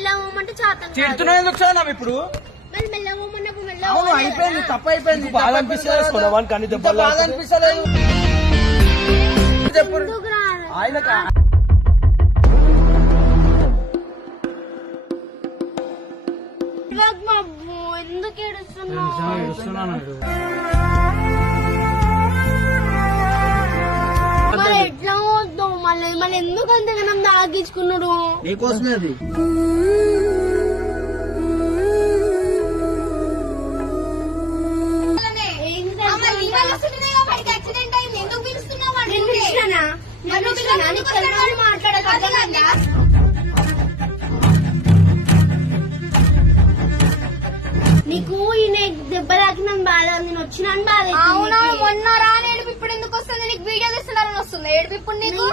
మెల్లమంటే చాతం తిడుతున్నా ఎందుకు సార్ నాకు ఇప్పుడు మెల్లమన్నప్పుడు అవును అయిపోయింది తప్పు అయిపోయింది బాధ అనిపిస్తలేదు బాధ అనిపిస్తలేదు చెప్పు ఆయనకు ఎందుకు ఏడుస్తున్నావు ఎట్లా వద్దు మళ్ళీ ఎందుకు అంతగానం తాగించుకున్నాడు నీకోసమే అది నీకు ఈయన దెబ్బ తాకిన బాధ నేను వచ్చినాను బాధ అవునా మొన్న రాని ఏడుపు ఇప్పుడు ఎందుకు వస్తుంది నీకు వీడియో తీస్తున్నారని వస్తుంది ఏడుపు ఇప్పుడు నీకు